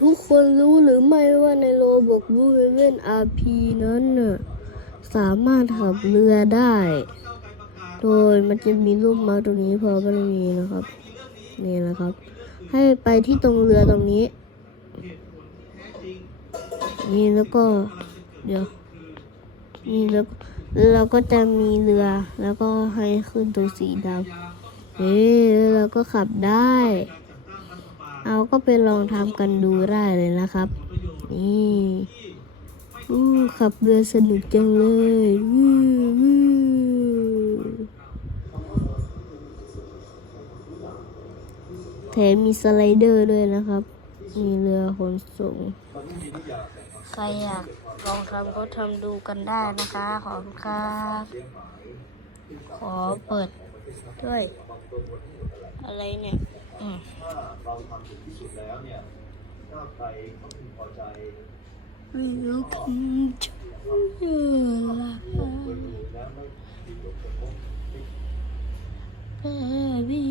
ทุกคนรู้หรือไม่ว่าในโรบอกบูเฮเว่นอาร์พีนั้นน่ะสามารถขับเรือได้ โดยมันจะมีรูปมาตรงนี้พอมันมีนะครับ นี่นะครับ ให้ไปที่ตรงเรือตรงนี้ นี่แล้วก็ เดี๋ยว นี่แล้วเราก็จะมีเรือ แล้วก็ให้ขึ้นตัวสีดำเอ๊แล้วเราก็ขับได้ เอาก็ไปลองทำกันดูได้เลยนะครับ นี่อู้ขับเรือสนุกจังเลยวู้วู้แถมมีสไลเดอร์ด้วยนะครับ มีเรือขนส่ง ใครอยากลองทำก็ทำดูกันได้นะคะ ขอบคุณครับ ขอเปิดด้วย อะไรเนี่ย อืม ทำถึงที่สุดแล้วเนี่ยถ้าใครเขาพึงพอใจ Welcome to your life, โดยรวมแล้วไม่มีผลกระทบ baby.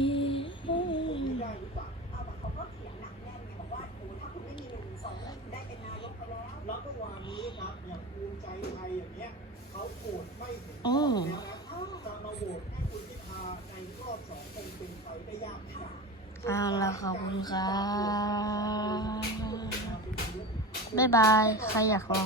แล้วก็วันนี้ครับอย่างภูมิใจไทยอย่างเงี้ยเขาโหวตไม่เห็นอื เอาละขอบคุณครับบ๊ายบาย ใครอยากลอง